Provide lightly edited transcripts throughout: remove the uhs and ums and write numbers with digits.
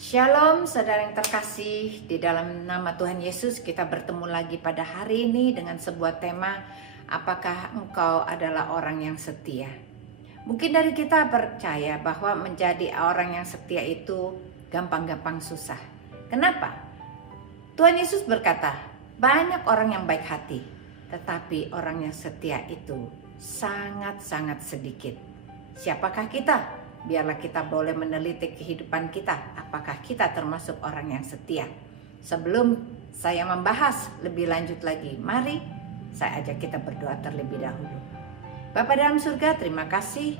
Shalom saudara yang terkasih, di dalam nama Tuhan Yesus kita bertemu lagi pada hari ini dengan sebuah tema, apakah engkau adalah orang yang setia? Mungkin dari kita percaya bahwa menjadi orang yang setia itu gampang-gampang susah. Kenapa? Tuhan Yesus berkata, banyak orang yang baik hati, tetapi orang yang setia itu sangat-sangat sedikit. Siapakah kita? Biarlah kita boleh meneliti kehidupan kita, apakah kita termasuk orang yang setia. Sebelum saya membahas lebih lanjut lagi, mari saya ajak kita berdoa terlebih dahulu. Bapa dalam surga, terima kasih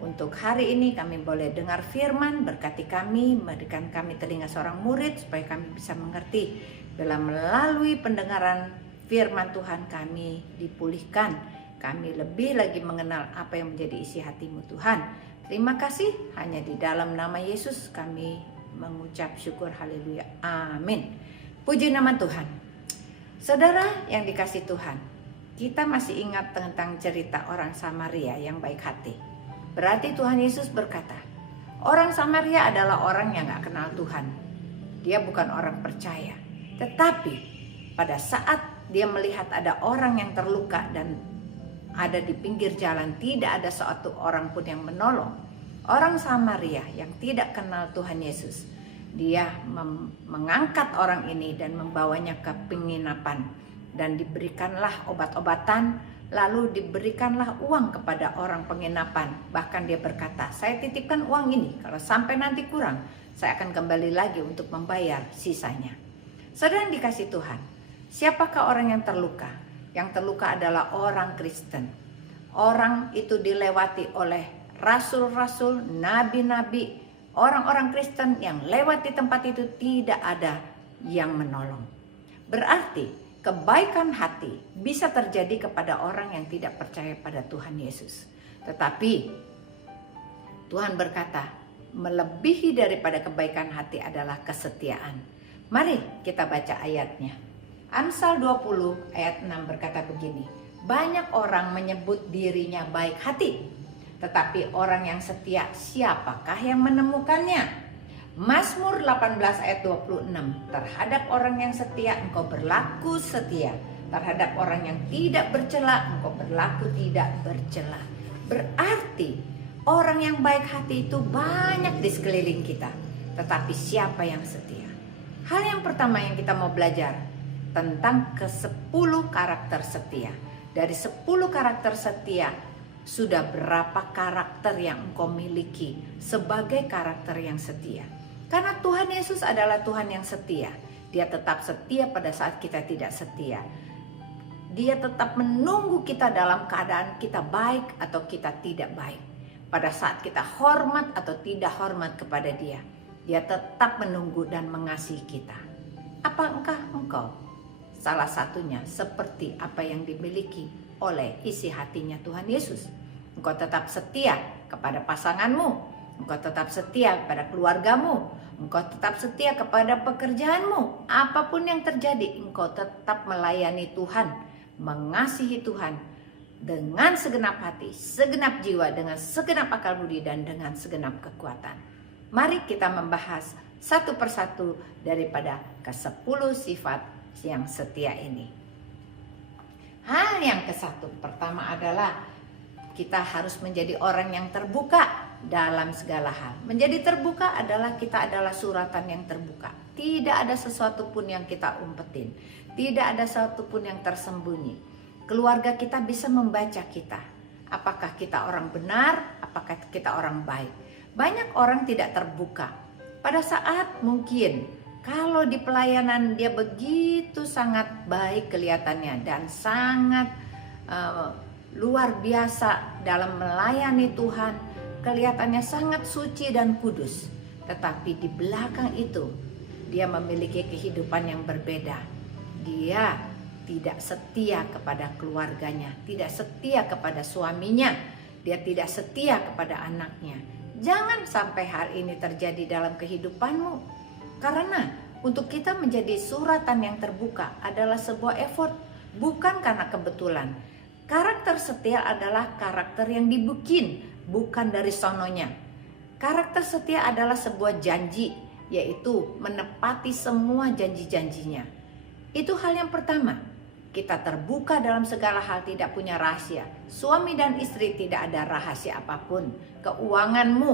untuk hari ini kami boleh dengar firman, berkati kami, berikan kami telinga seorang murid supaya kami bisa mengerti. Bila melalui pendengaran firman Tuhan kami dipulihkan, kami lebih lagi mengenal apa yang menjadi isi hati-Mu Tuhan. Terima kasih, hanya di dalam nama Yesus kami mengucap syukur, haleluya, amin. Puji nama Tuhan. Saudara yang dikasih Tuhan, kita masih ingat tentang cerita orang Samaria yang baik hati. Berarti Tuhan Yesus berkata, orang Samaria adalah orang yang gak kenal Tuhan. Dia bukan orang percaya. Tetapi pada saat dia melihat ada orang yang terluka dan ada di pinggir jalan, tidak ada suatu orang pun yang menolong. Orang Samaria yang tidak kenal Tuhan Yesus, dia mengangkat orang ini dan membawanya ke penginapan, dan diberikanlah obat-obatan, lalu diberikanlah uang kepada orang penginapan. Bahkan dia berkata, saya titipkan uang ini, kalau sampai nanti kurang, saya akan kembali lagi untuk membayar sisanya. Saudara yang dikasih Tuhan, siapakah orang yang terluka? Yang terluka adalah orang Kristen. Orang itu dilewati oleh rasul-rasul, nabi-nabi, orang-orang Kristen yang lewat di tempat itu tidak ada yang menolong. Berarti kebaikan hati bisa terjadi kepada orang yang tidak percaya pada Tuhan Yesus. Tetapi Tuhan berkata, melebihi daripada kebaikan hati adalah kesetiaan. Mari kita baca ayatnya. Amsal 20 ayat 6 berkata begini, banyak orang menyebut dirinya baik hati, tetapi orang yang setia siapakah yang menemukannya? Mazmur 18 ayat 26, terhadap orang yang setia engkau berlaku setia, terhadap orang yang tidak bercela engkau berlaku tidak bercela. Berarti orang yang baik hati itu banyak di sekeliling kita, tetapi siapa yang setia? Hal yang pertama yang kita mau belajar tentang ke-10 karakter setia. Dari 10 karakter setia, sudah berapa karakter yang engkau miliki sebagai karakter yang setia? Karena Tuhan Yesus adalah Tuhan yang setia. Dia tetap setia pada saat kita tidak setia. Dia tetap menunggu kita dalam keadaan kita baik atau kita tidak baik. Pada saat kita hormat atau tidak hormat kepada Dia, Dia tetap menunggu dan mengasihi kita. Apakah engkau salah satunya seperti apa yang dimiliki oleh isi hatinya Tuhan Yesus? Engkau tetap setia kepada pasanganmu, engkau tetap setia kepada keluargamu, engkau tetap setia kepada pekerjaanmu. Apapun yang terjadi, engkau tetap melayani Tuhan, mengasihi Tuhan dengan segenap hati, segenap jiwa, dengan segenap akal budi, dan dengan segenap kekuatan. Mari kita membahas satu persatu daripada ke-10 sifat yang setia ini. Hal yang ke-1 pertama adalah kita harus menjadi orang yang terbuka dalam segala hal. Menjadi terbuka adalah kita adalah suratan yang terbuka. Tidak ada sesuatu pun yang kita umpetin. Tidak ada sesuatu pun yang tersembunyi. Keluarga kita bisa membaca kita. Apakah kita orang benar? Apakah kita orang baik? Banyak orang tidak terbuka. Pada saat mungkin kalau di pelayanan dia begitu sangat baik kelihatannya dan sangat luar biasa dalam melayani Tuhan, kelihatannya sangat suci dan kudus. Tetapi di belakang itu dia memiliki kehidupan yang berbeda. Dia tidak setia kepada keluarganya, tidak setia kepada suaminya, dia tidak setia kepada anaknya. Jangan sampai hal ini terjadi dalam kehidupanmu. Karena untuk kita menjadi suratan yang terbuka adalah sebuah effort, bukan karena kebetulan. Karakter setia adalah karakter yang dibikin, bukan dari sononya. Karakter setia adalah sebuah janji yaitu menepati semua janji-janjinya. Itu hal yang pertama. Kita terbuka dalam segala hal, tidak punya rahasia. Suami dan istri tidak ada rahasia apapun. Keuanganmu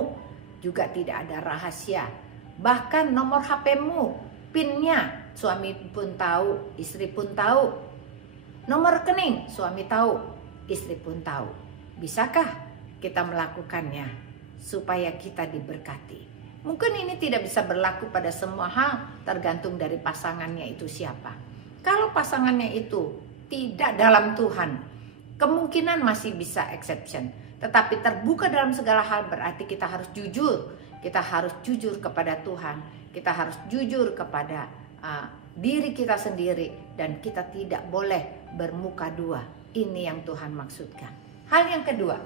juga tidak ada rahasia. Bahkan nomor HP-mu, PIN-nya, suami pun tahu, istri pun tahu. Nomor rekening, suami tahu, istri pun tahu. Bisakah kita melakukannya supaya kita diberkati? Mungkin ini tidak bisa berlaku pada semua hal, tergantung dari pasangannya itu siapa. Kalau pasangannya itu tidak dalam Tuhan, kemungkinan masih bisa exception. Tetapi terbuka dalam segala hal berarti kita harus jujur. Kita harus jujur kepada Tuhan. Kita harus jujur kepada diri kita sendiri. Dan kita tidak boleh bermuka dua. Ini yang Tuhan maksudkan. Hal yang kedua,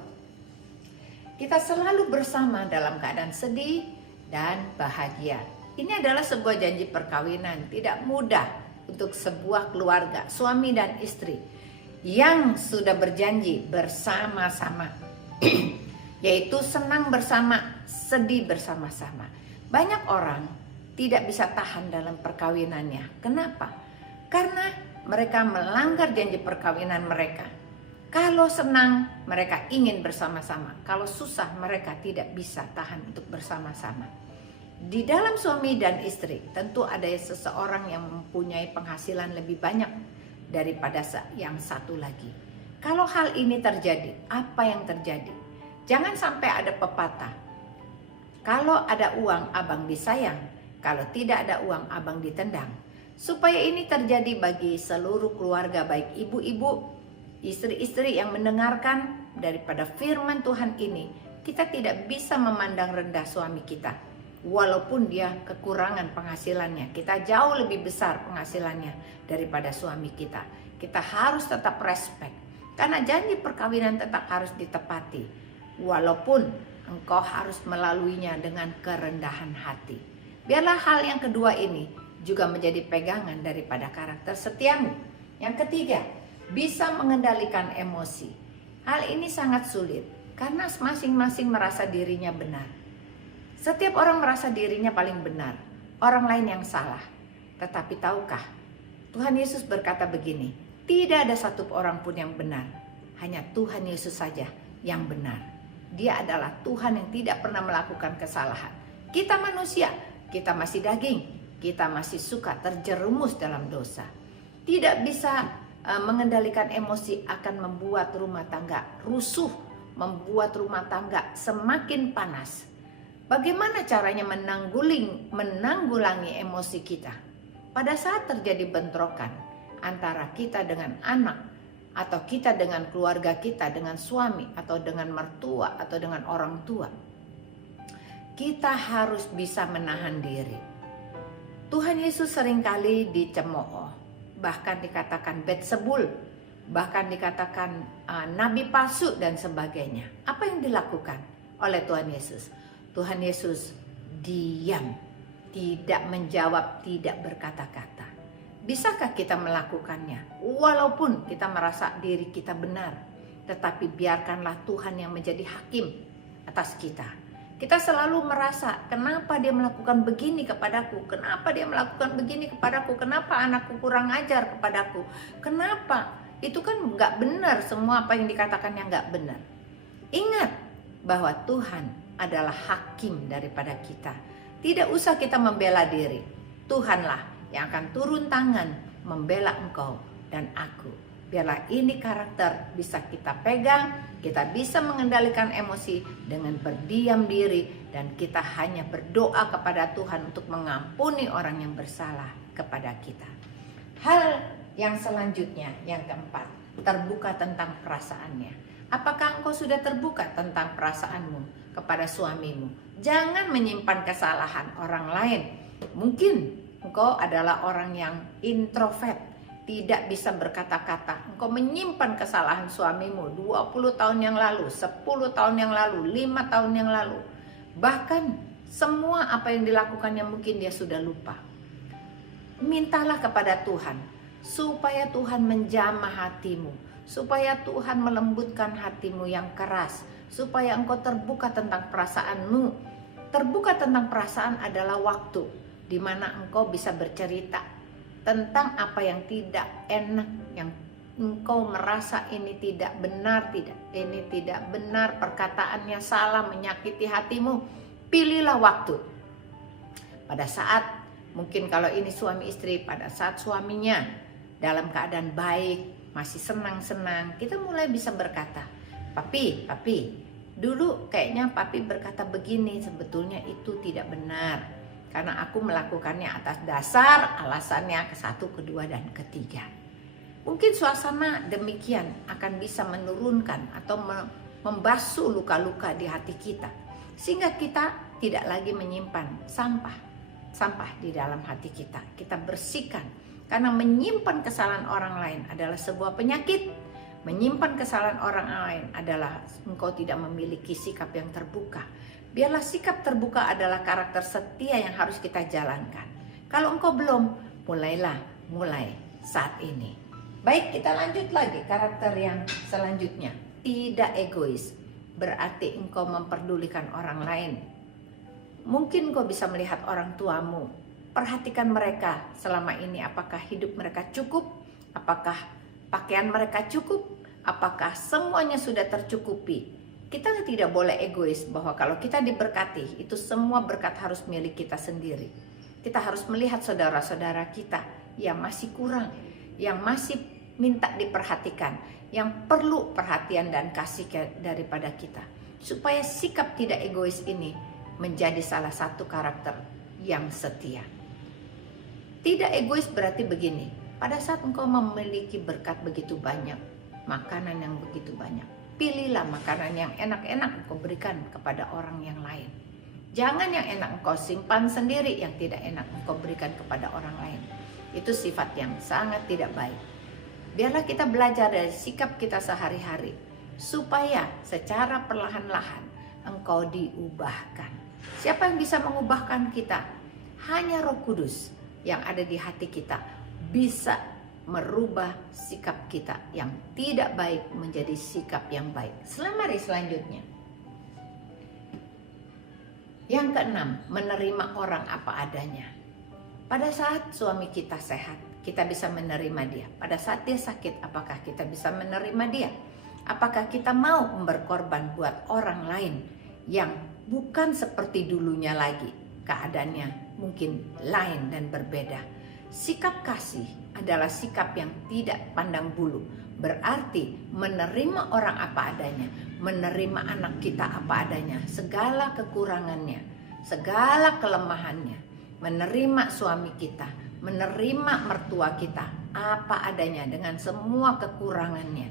kita selalu bersama dalam keadaan sedih dan bahagia. Ini adalah sebuah janji perkawinan. Tidak mudah untuk sebuah keluarga, suami dan istri yang sudah berjanji bersama-sama, yaitu senang bersama, sedih bersama-sama. Banyak orang tidak bisa tahan dalam perkawinannya. Kenapa? Karena mereka melanggar janji perkawinan mereka. Kalau senang, mereka ingin bersama-sama. Kalau susah, mereka tidak bisa tahan untuk bersama-sama. Di dalam suami dan istri tentu ada seseorang yang mempunyai penghasilan lebih banyak daripada yang satu lagi. Kalau hal ini terjadi, apa yang terjadi? Jangan sampai ada pepatah, kalau ada uang abang disayang, kalau tidak ada uang abang ditendang. Supaya ini terjadi bagi seluruh keluarga, baik ibu-ibu, istri-istri yang mendengarkan daripada firman Tuhan ini, kita tidak bisa memandang rendah suami kita. Walaupun dia kekurangan penghasilannya, kita jauh lebih besar penghasilannya daripada suami kita. Kita harus tetap respect, karena janji perkawinan tetap harus ditepati. Walaupun engkau harus melaluinya dengan kerendahan hati. Biarlah hal yang kedua ini juga menjadi pegangan daripada karakter setiamu. Yang ketiga, bisa mengendalikan emosi. Hal ini sangat sulit, karena masing-masing merasa dirinya benar. Setiap orang merasa dirinya paling benar, orang lain yang salah. Tetapi tahukah, Tuhan Yesus berkata begini, tidak ada satu orang pun yang benar, hanya Tuhan Yesus saja yang benar. Dia adalah Tuhan yang tidak pernah melakukan kesalahan. Kita manusia, kita masih daging, kita masih suka terjerumus dalam dosa. Tidak bisa mengendalikan emosi akan membuat rumah tangga rusuh, membuat rumah tangga semakin panas. Bagaimana caranya menanggulangi emosi kita? Pada saat terjadi bentrokan antara kita dengan anak, atau kita dengan keluarga kita, dengan suami, atau dengan mertua, atau dengan orang tua, kita harus bisa menahan diri. Tuhan Yesus seringkali dicemooh, bahkan dikatakan Beelzebul, bahkan dikatakan nabi palsu dan sebagainya. Apa yang dilakukan oleh Tuhan Yesus? Tuhan Yesus diam, tidak menjawab, tidak berkata-kata. Bisakah kita melakukannya? Walaupun kita merasa diri kita benar, tetapi biarkanlah Tuhan yang menjadi hakim atas kita. Kita selalu merasa, kenapa dia melakukan begini kepadaku? Kenapa dia melakukan begini kepadaku? Kenapa anakku kurang ajar kepadaku? Kenapa? Itu kan nggak benar, semua apa yang dikatakannya nggak benar. Ingat bahwa Tuhan adalah hakim daripada kita. Tidak usah kita membela diri. Tuhanlah yang akan turun tangan membela engkau dan aku. Biarlah ini karakter bisa kita pegang, kita bisa mengendalikan emosi dengan berdiam diri, dan kita hanya berdoa kepada Tuhan untuk mengampuni orang yang bersalah kepada kita. Hal yang selanjutnya, yang keempat, terbuka tentang perasaannya. Apakah engkau sudah terbuka tentang perasaanmu kepada suamimu? Jangan menyimpan kesalahan orang lain. Mungkin engkau adalah orang yang introvert, tidak bisa berkata-kata. Engkau menyimpan kesalahan suamimu 20 tahun yang lalu, 10 tahun yang lalu, 5 tahun yang lalu. Bahkan semua apa yang dilakukannya mungkin dia sudah lupa. Mintalah kepada Tuhan supaya Tuhan menjamah hatimu, supaya Tuhan melembutkan hatimu yang keras, supaya engkau terbuka tentang perasaanmu. Terbuka tentang perasaan adalah waktu. di mana engkau bisa bercerita tentang apa yang tidak enak, yang engkau merasa ini tidak benar, ini tidak benar, perkataannya salah, menyakiti hatimu. Pilihlah waktu. Pada saat, mungkin kalau ini suami istri, pada saat suaminya dalam keadaan baik, masih senang-senang, kita mulai bisa berkata, papi, dulu kayaknya papi berkata begini, sebetulnya itu tidak benar. Karena aku melakukannya atas dasar alasannya ke-1, ke-2, dan ke-3. Mungkin suasana demikian akan bisa menurunkan atau membasuh luka-luka di hati kita. Sehingga kita tidak lagi menyimpan sampah di dalam hati kita. Kita bersihkan. Karena menyimpan kesalahan orang lain adalah sebuah penyakit. Menyimpan kesalahan orang lain adalah engkau tidak memiliki sikap yang terbuka. Biarlah sikap terbuka adalah karakter setia yang harus kita jalankan. Kalau engkau belum, mulai saat ini. Baik, kita lanjut lagi karakter yang selanjutnya. Tidak egois, berarti engkau memperdulikan orang lain. Mungkin engkau bisa melihat orang tuamu. Perhatikan mereka selama ini, apakah hidup mereka cukup? Apakah pakaian mereka cukup? Apakah semuanya sudah tercukupi? Kita tidak boleh egois bahwa kalau kita diberkati, itu semua berkat harus milik kita sendiri. Kita harus melihat saudara-saudara kita yang masih kurang, yang masih minta diperhatikan, yang perlu perhatian dan kasih daripada kita. Supaya sikap tidak egois ini menjadi salah satu karakter yang setia. Tidak egois berarti begini, pada saat engkau memiliki berkat begitu banyak, makanan yang begitu banyak, pilihlah makanan yang enak-enak engkau berikan kepada orang yang lain. Jangan yang enak engkau simpan sendiri, yang tidak enak engkau berikan kepada orang lain. Itu sifat yang sangat tidak baik. Biarlah kita belajar dari sikap kita sehari-hari, supaya secara perlahan-lahan engkau diubahkan. Siapa yang bisa mengubahkan kita? Hanya Roh Kudus yang ada di hati kita bisa merubah sikap kita yang tidak baik menjadi sikap yang baik. Mari selanjutnya. Yang keenam, menerima orang apa adanya. Pada saat suami kita sehat, kita bisa menerima dia. Pada saat dia sakit, apakah kita bisa menerima dia? Apakah kita mau berkorban buat orang lain yang bukan seperti dulunya lagi? Keadaannya mungkin lain dan berbeda. Sikap kasih adalah sikap yang tidak pandang bulu. Berarti menerima orang apa adanya, menerima anak kita apa adanya, segala kekurangannya, segala kelemahannya, menerima suami kita, menerima mertua kita apa adanya dengan semua kekurangannya,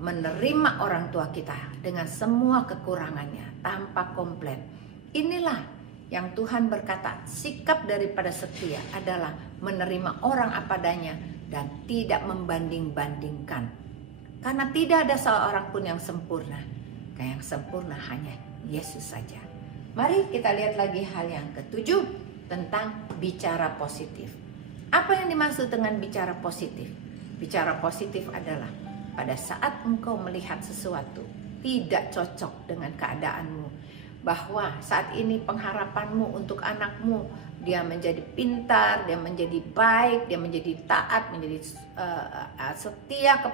menerima orang tua kita dengan semua kekurangannya tanpa komplain. Inilah yang Tuhan berkata, sikap daripada setia adalah menerima orang apa adanya dan tidak membanding-bandingkan. Karena tidak ada seorang pun yang sempurna. Yang sempurna hanya Yesus saja. Mari kita lihat lagi hal yang ketujuh tentang bicara positif. Apa yang dimaksud dengan bicara positif? Bicara positif adalah pada saat engkau melihat sesuatu tidak cocok dengan keadaanmu, bahwa saat ini pengharapanmu untuk anakmu, dia menjadi pintar, dia menjadi baik, dia menjadi taat, menjadi setia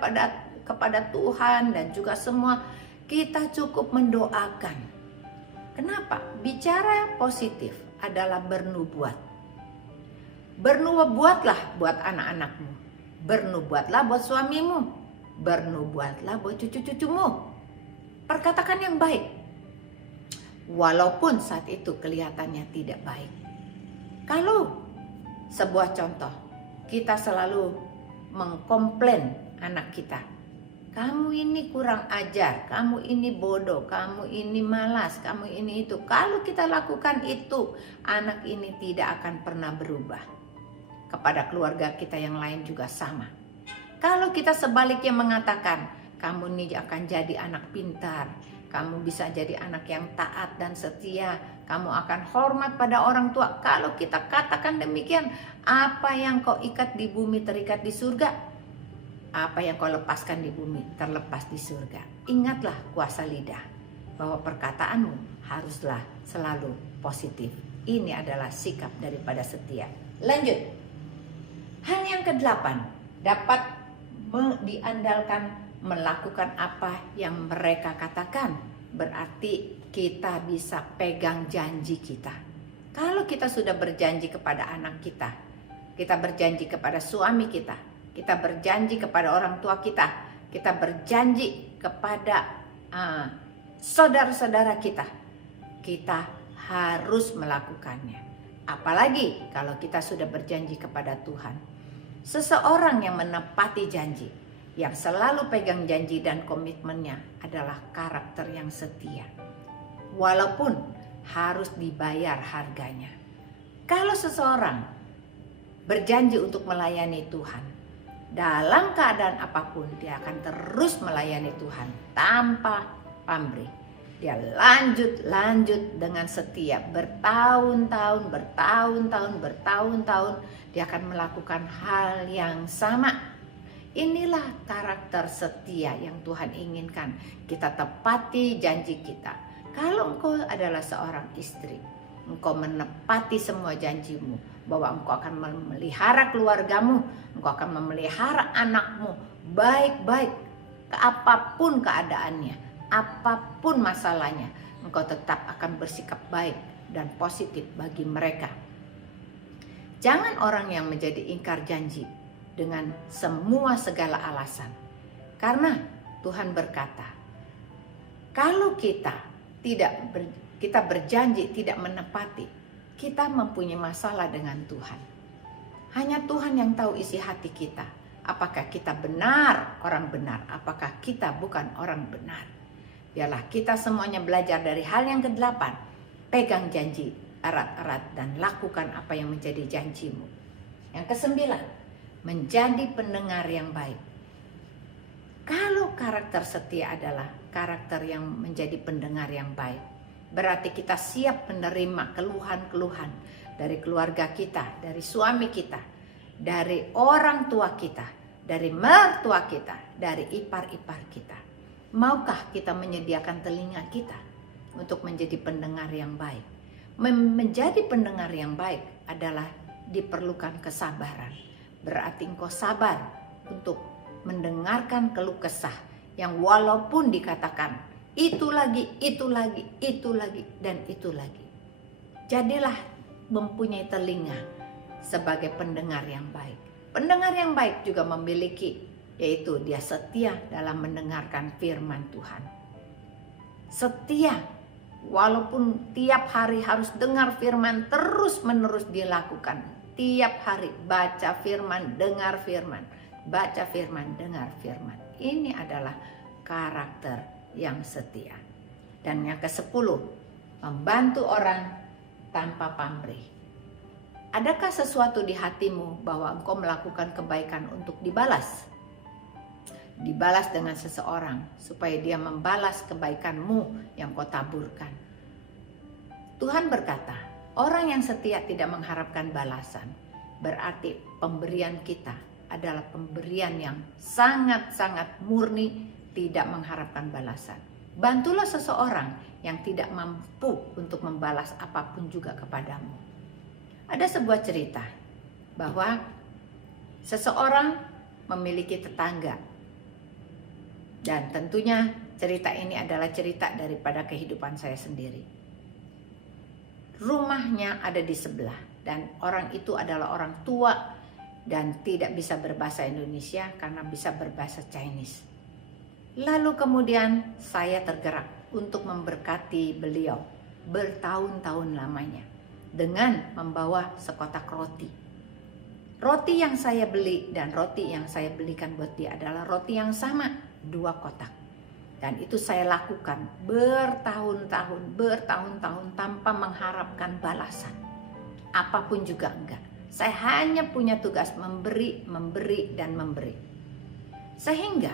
kepada Tuhan dan juga semua, kita cukup mendoakan. Kenapa? Bicara positif adalah bernubuat. Bernubuatlah buat anak-anakmu, bernubuatlah buat suamimu, bernubuatlah buat cucu-cucumu. Perkatakan yang baik, walaupun saat itu kelihatannya tidak baik. Kalau sebuah contoh, kita selalu mengkomplain anak kita, kamu ini kurang ajar, kamu ini bodoh, kamu ini malas, kamu ini itu. Kalau kita lakukan itu, anak ini tidak akan pernah berubah. Kepada keluarga kita yang lain juga sama. Kalau kita sebaliknya mengatakan, kamu ini akan jadi anak pintar, kamu bisa jadi anak yang taat dan setia, kamu akan hormat pada orang tua. Kalau kita katakan demikian, apa yang kau ikat di bumi terikat di surga, apa yang kau lepaskan di bumi terlepas di surga. Ingatlah kuasa lidah, bahwa perkataanmu haruslah selalu positif. Ini adalah sikap daripada setia. Lanjut. Hal yang ke-8, dapat diandalkan melakukan apa yang mereka katakan. Berarti kita bisa pegang janji kita. Kalau kita sudah berjanji kepada anak kita, kita berjanji kepada suami kita berjanji kepada orang tua kita berjanji kepada saudara-saudara kita harus melakukannya. Apalagi kalau kita sudah berjanji kepada Tuhan. Seseorang yang menepati janji, yang selalu pegang janji dan komitmennya adalah karakter yang setia. Walaupun harus dibayar harganya. Kalau seseorang berjanji untuk melayani Tuhan, dalam keadaan apapun dia akan terus melayani Tuhan tanpa pamrih. Dia lanjut dengan setia bertahun-tahun dia akan melakukan hal yang sama. Inilah karakter setia yang Tuhan inginkan. Kita tepati janji kita. Kalau engkau adalah seorang istri, engkau menepati semua janjimu bahwa engkau akan memelihara keluargamu, engkau akan memelihara anakmu baik-baik, apapun keadaannya, apapun masalahnya, engkau tetap akan bersikap baik dan positif bagi mereka. Jangan orang yang menjadi ingkar janji dengan segala alasan. Karena Tuhan berkata, kalau kita berjanji tidak menepati, kita mempunyai masalah dengan Tuhan. Hanya Tuhan yang tahu isi hati kita. Apakah kita benar, orang benar, apakah kita bukan orang benar. Biarlah kita semuanya belajar dari hal yang ke-8. Pegang janji erat-erat dan lakukan apa yang menjadi janjimu. Yang ke-9, menjadi pendengar yang baik. Kalau karakter setia adalah karakter yang menjadi pendengar yang baik, berarti kita siap menerima keluhan-keluhan dari keluarga kita, dari suami kita, dari orang tua kita, dari mertua kita, dari ipar-ipar kita. Maukah kita menyediakan telinga kita untuk menjadi pendengar yang baik? Menjadi pendengar yang baik adalah diperlukan kesabaran. Berarti engkau sabar untuk mendengarkan keluh kesah yang walaupun dikatakan itu lagi, dan itu lagi. Jadilah mempunyai telinga sebagai pendengar yang baik. Pendengar yang baik juga memiliki, yaitu dia setia dalam mendengarkan firman Tuhan. Setia, walaupun tiap hari harus dengar firman, terus menerus dilakukan. Tiap hari baca firman, dengar firman, baca firman, dengar firman. Ini adalah karakter yang setia. Dan yang ke-10, membantu orang tanpa pamrih. Adakah sesuatu di hatimu bahwa engkau melakukan kebaikan untuk dibalas? Dibalas dengan seseorang supaya dia membalas kebaikanmu yang kau taburkan. Tuhan berkata, orang yang setia tidak mengharapkan balasan. Berarti pemberian kita adalah pemberian yang sangat-sangat murni, tidak mengharapkan balasan. Bantulah seseorang yang tidak mampu untuk membalas apapun juga kepadamu. Ada sebuah cerita bahwa seseorang memiliki tetangga. Dan tentunya cerita ini adalah cerita daripada kehidupan saya sendiri. Rumahnya ada di sebelah dan orang itu adalah orang tua dan tidak bisa berbahasa Indonesia karena bisa berbahasa Chinese. Lalu kemudian saya tergerak untuk memberkati beliau bertahun-tahun lamanya dengan membawa sekotak roti. Roti yang saya beli dan roti yang saya belikan buat dia adalah roti yang sama, 2 kotak. Dan itu saya lakukan bertahun-tahun tanpa mengharapkan balasan. Apapun juga enggak. Saya hanya punya tugas memberi, dan memberi. Sehingga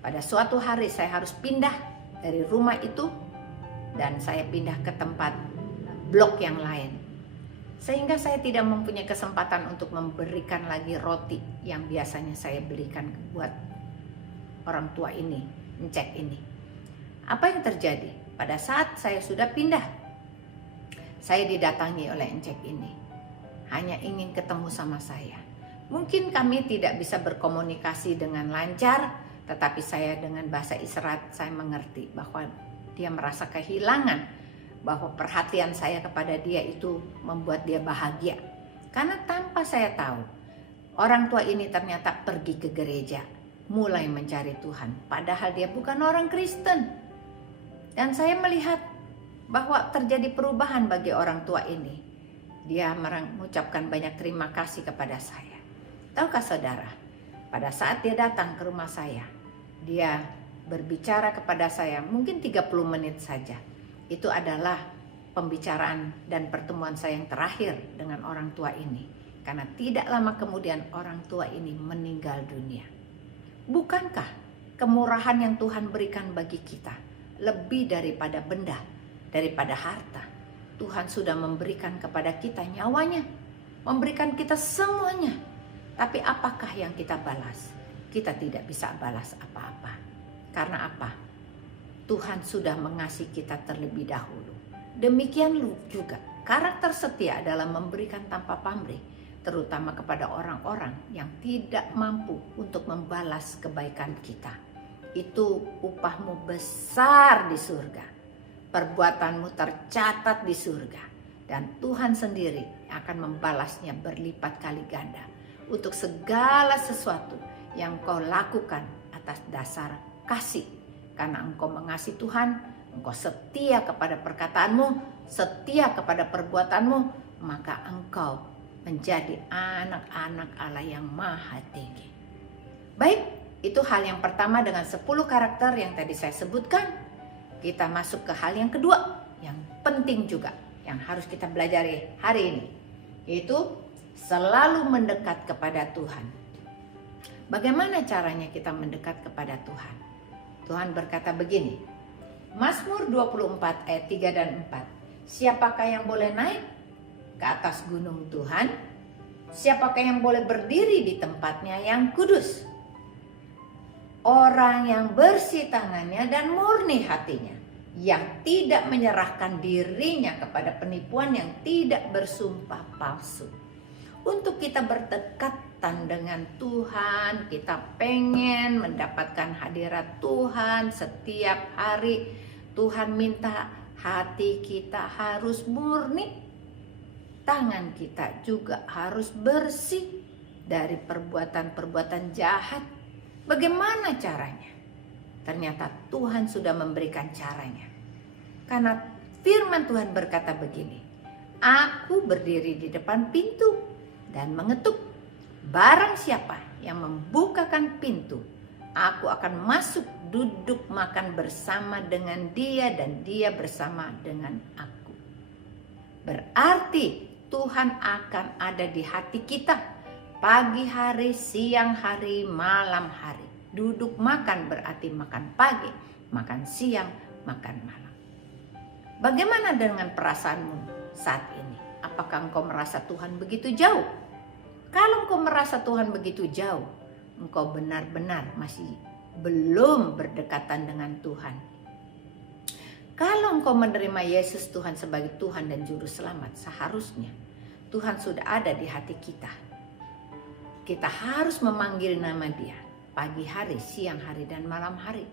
pada suatu hari saya harus pindah dari rumah itu dan saya pindah ke tempat blok yang lain. Sehingga saya tidak mempunyai kesempatan untuk memberikan lagi roti yang biasanya saya belikan buat orang tua ini, encek ini. Apa yang terjadi? Pada saat saya sudah pindah, Saya didatangi oleh encek ini, hanya ingin ketemu sama saya. Mungkin kami tidak bisa berkomunikasi dengan lancar, tetapi saya dengan bahasa isyarat saya mengerti bahwa dia merasa kehilangan, bahwa perhatian saya kepada dia itu membuat dia bahagia. Karena tanpa saya tahu, orang tua ini ternyata pergi ke gereja, mulai mencari Tuhan, padahal dia bukan orang Kristen. Dan saya melihat bahwa terjadi perubahan bagi orang tua ini. Dia mengucapkan banyak terima kasih kepada saya. Tahukah saudara, pada saat dia datang ke rumah saya, dia berbicara kepada saya mungkin 30 menit saja. Itu adalah pembicaraan dan pertemuan saya yang terakhir dengan orang tua ini. Karena tidak lama kemudian orang tua ini meninggal dunia. Bukankah kemurahan yang Tuhan berikan bagi kita lebih daripada benda, daripada harta? Tuhan sudah memberikan kepada kita nyawanya, memberikan kita semuanya. Tapi apakah yang kita balas? Kita tidak bisa balas apa-apa. Karena apa? Tuhan sudah mengasihi kita terlebih dahulu. Demikian juga karakter setia adalah memberikan tanpa pamrih, terutama kepada orang-orang yang tidak mampu untuk membalas kebaikan kita. Itu upahmu besar di surga. Perbuatanmu tercatat di surga. Dan Tuhan sendiri akan membalasnya berlipat kali ganda untuk segala sesuatu yang kau lakukan atas dasar kasih. Karena engkau mengasihi Tuhan, engkau setia kepada perkataanmu, setia kepada perbuatanmu, maka engkau menjadi anak-anak Allah yang maha tinggi. Baik, itu hal yang pertama dengan 10 karakter yang tadi saya sebutkan. Kita masuk ke hal yang kedua, yang penting juga, yang harus kita pelajari hari ini, yaitu selalu mendekat kepada Tuhan. Bagaimana caranya kita mendekat kepada Tuhan? Tuhan berkata begini, Mazmur 24 ayat 3 dan 4. Siapakah yang boleh naik ke atas gunung Tuhan? Siapakah yang boleh berdiri di tempatnya yang kudus? Orang yang bersih tangannya dan murni hatinya, yang tidak menyerahkan dirinya kepada penipuan, yang tidak bersumpah palsu. Untuk kita berdekatan dengan Tuhan, kita pengen mendapatkan hadirat Tuhan setiap hari. Tuhan minta hati kita harus murni, tangan kita juga harus bersih dari perbuatan-perbuatan jahat. Bagaimana caranya? Ternyata Tuhan sudah memberikan caranya. Karena firman Tuhan berkata begini, Aku berdiri di depan pintu dan mengetuk. Barang siapa yang membukakan pintu, aku akan masuk duduk makan bersama dengan dia dan dia bersama dengan aku. Berarti Tuhan akan ada di hati kita. Pagi hari, siang hari, malam hari. Duduk makan berarti makan pagi, makan siang, makan malam. Bagaimana dengan perasaanmu saat ini? Apakah engkau merasa Tuhan begitu jauh? Kalau engkau merasa Tuhan begitu jauh, engkau benar-benar masih belum berdekatan dengan Tuhan. Kalau engkau menerima Yesus Tuhan sebagai Tuhan dan Juru Selamat, seharusnya Tuhan sudah ada di hati kita. Kita harus memanggil nama Dia pagi hari, siang hari, dan malam hari.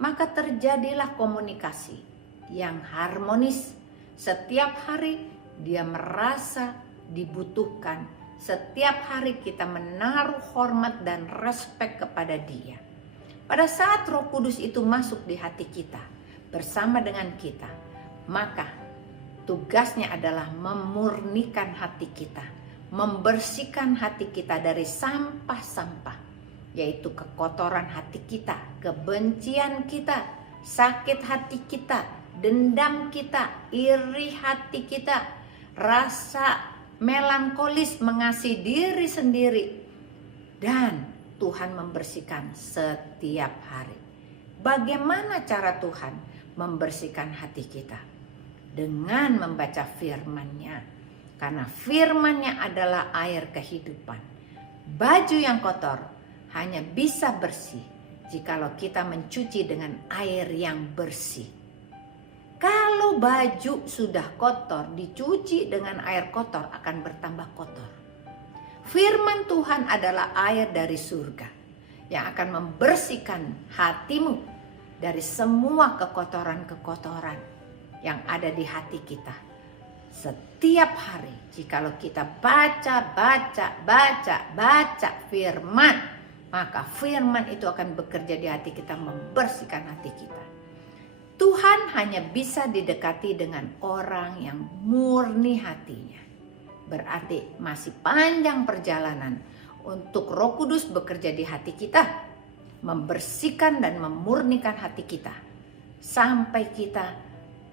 Maka terjadilah komunikasi yang harmonis. Setiap hari Dia merasa dibutuhkan. Setiap hari kita menaruh hormat dan respek kepada Dia. Pada saat Roh Kudus itu masuk di hati kita bersama dengan kita, maka tugasnya adalah memurnikan hati kita, membersihkan hati kita dari sampah-sampah, yaitu kekotoran hati kita, kebencian kita, sakit hati kita, dendam kita, iri hati kita, rasa melankolis, mengasihi diri sendiri. Dan Tuhan membersihkan setiap hari. Bagaimana cara Tuhan membersihkan hati kita? Dengan membaca firman-Nya. Karena firman-Nya adalah air kehidupan. Baju yang kotor hanya bisa bersih jikalau kita mencuci dengan air yang bersih. Kalau baju sudah kotor, dicuci dengan air kotor akan bertambah kotor. Firman Tuhan adalah air dari surga yang akan membersihkan hatimu dari semua kekotoran-kekotoran yang ada di hati kita. Setiap hari, jikalau kita baca firman, maka firman itu akan bekerja di hati kita, membersihkan hati kita. Tuhan hanya bisa didekati dengan orang yang murni hatinya. Berarti masih panjang perjalanan untuk Roh Kudus bekerja di hati kita, membersihkan dan memurnikan hati kita, sampai kita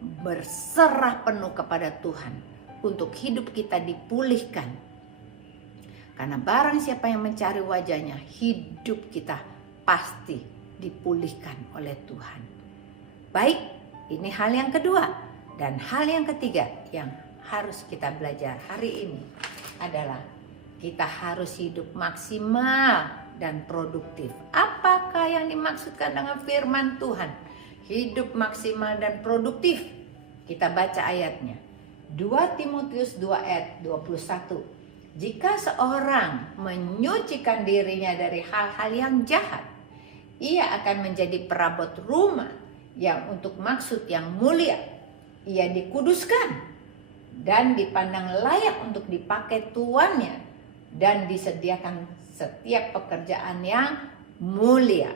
berserah penuh kepada Tuhan untuk hidup kita dipulihkan. Karena barang siapa yang mencari wajahnya, hidup kita pasti dipulihkan oleh Tuhan. Baik, ini hal yang kedua. Dan hal yang ketiga yang harus kita belajar hari ini adalah kita harus hidup maksimal dan produktif. Apakah yang dimaksudkan dengan firman Tuhan? Hidup maksimal dan produktif. Kita baca ayatnya. 2 Timotius 2 ayat 21. Jika seorang menyucikan dirinya dari hal-hal yang jahat, ia akan menjadi perabot rumah yang untuk maksud yang mulia. Ia dikuduskan dan dipandang layak untuk dipakai tuannya dan disediakan setiap pekerjaan yang mulia.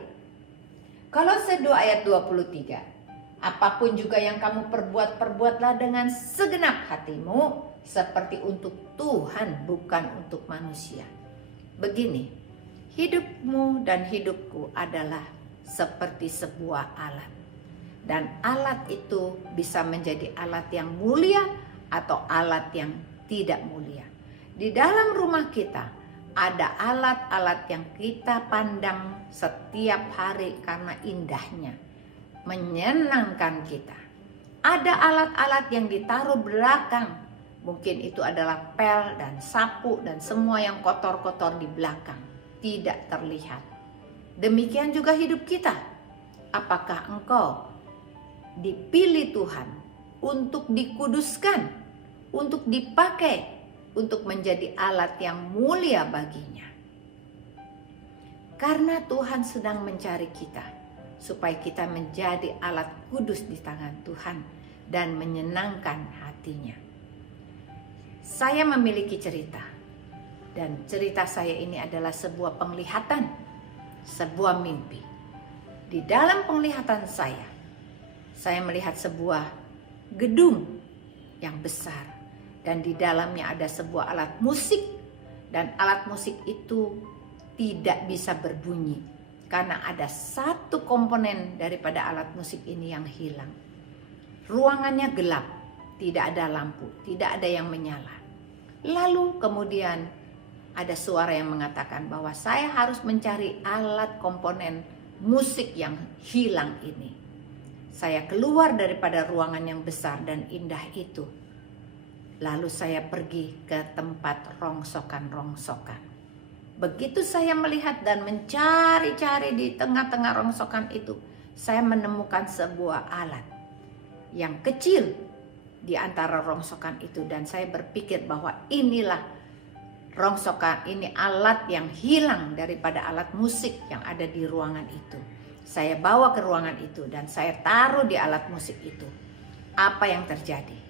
Kolose 2 ayat 23. Apapun juga yang kamu perbuat, perbuatlah dengan segenap hatimu seperti untuk Tuhan, bukan untuk manusia. Begini, hidupmu dan hidupku adalah seperti sebuah alat. Dan alat itu bisa menjadi alat yang mulia atau alat yang tidak mulia. Di dalam rumah kita ada alat-alat yang kita pandang setiap hari karena indahnya, menyenangkan kita. Ada alat-alat yang ditaruh belakang. Mungkin itu adalah pel dan sapu dan semua yang kotor-kotor di belakang. Tidak terlihat. Demikian juga hidup kita. Apakah engkau dipilih Tuhan untuk dikuduskan, untuk dipakai, untuk menjadi alat yang mulia baginya? Karena Tuhan sedang mencari kita, supaya kita menjadi alat kudus di tangan Tuhan dan menyenangkan hatinya. Saya memiliki cerita, dan cerita saya ini adalah sebuah penglihatan, sebuah mimpi. Di dalam penglihatan saya melihat sebuah gedung yang besar dan di dalamnya ada sebuah alat musik, dan alat musik itu tidak bisa berbunyi karena ada satu komponen daripada alat musik ini yang hilang. Ruangannya gelap, tidak ada lampu, tidak ada yang menyala. Lalu kemudian ada suara yang mengatakan bahwa saya harus mencari alat komponen musik yang hilang ini. Saya keluar daripada ruangan yang besar dan indah itu. Lalu saya pergi ke tempat rongsokan-rongsokan. Begitu saya melihat dan mencari-cari di tengah-tengah rongsokan itu, saya menemukan sebuah alat yang kecil di antara rongsokan itu. Dan saya berpikir bahwa inilah rongsokan, ini alat yang hilang daripada alat musik yang ada di ruangan itu. Saya bawa ke ruangan itu dan saya taruh di alat musik itu. Apa yang terjadi?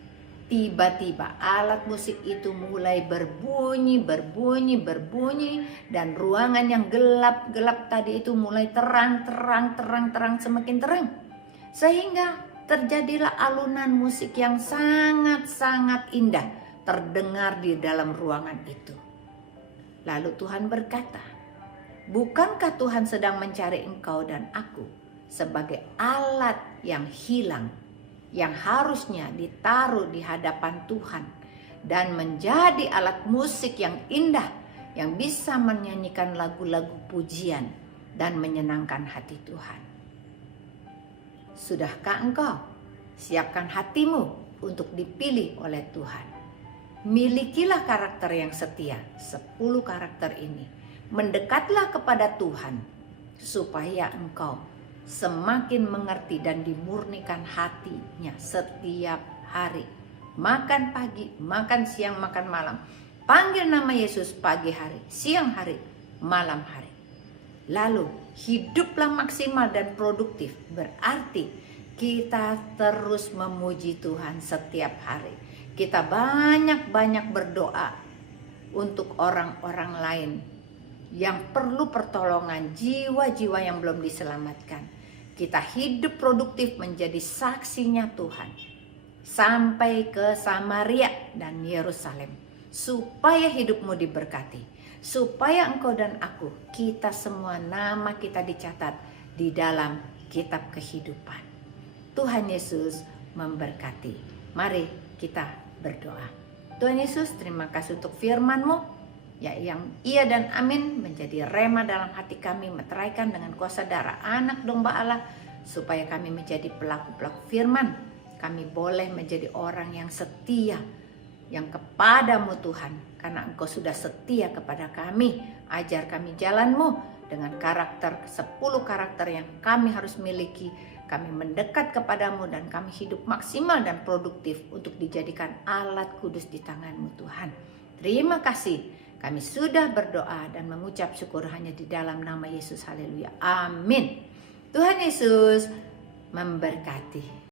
Tiba-tiba alat musik itu mulai berbunyi dan ruangan yang gelap-gelap tadi itu mulai terang semakin terang. Sehingga terjadilah alunan musik yang sangat-sangat indah terdengar di dalam ruangan itu. Lalu Tuhan berkata, bukankah Tuhan sedang mencari engkau dan aku sebagai alat yang hilang, yang harusnya ditaruh di hadapan Tuhan dan menjadi alat musik yang indah, yang bisa menyanyikan lagu-lagu pujian dan menyenangkan hati Tuhan? Sudahkah engkau siapkan hatimu untuk dipilih oleh Tuhan? Milikilah karakter yang setia, 10 karakter ini. Mendekatlah kepada Tuhan supaya engkau semakin mengerti dan dimurnikan hatinya setiap hari. Makan pagi, makan siang, makan malam. Panggil nama Yesus pagi hari, siang hari, malam hari. Lalu hiduplah maksimal dan produktif. Berarti kita terus memuji Tuhan setiap hari. Kita banyak-banyak berdoa untuk orang-orang lain yang perlu pertolongan, jiwa-jiwa yang belum diselamatkan. Kita hidup produktif menjadi saksinya Tuhan sampai ke Samaria dan Yerusalem, supaya hidupmu diberkati, supaya engkau dan aku, kita semua nama kita dicatat di dalam kitab kehidupan. Tuhan Yesus memberkati. Mari kita berdoa. Tuhan Yesus, terima kasih untuk firman-Mu, ya, yang iya dan amin menjadi rema dalam hati kami, meteraikan dengan kuasa darah anak domba Allah, supaya kami menjadi pelaku-pelaku firman. Kami boleh menjadi orang yang setia, yang kepadamu Tuhan, karena Engkau sudah setia kepada kami. Ajar kami jalan-Mu dengan karakter, 10 karakter yang kami harus miliki. Kami mendekat kepadamu dan kami hidup maksimal dan produktif untuk dijadikan alat kudus di tangan-Mu Tuhan. Terima kasih. Kami sudah berdoa dan mengucap syukur hanya di dalam nama Yesus. Haleluya. Amin. Tuhan Yesus memberkati.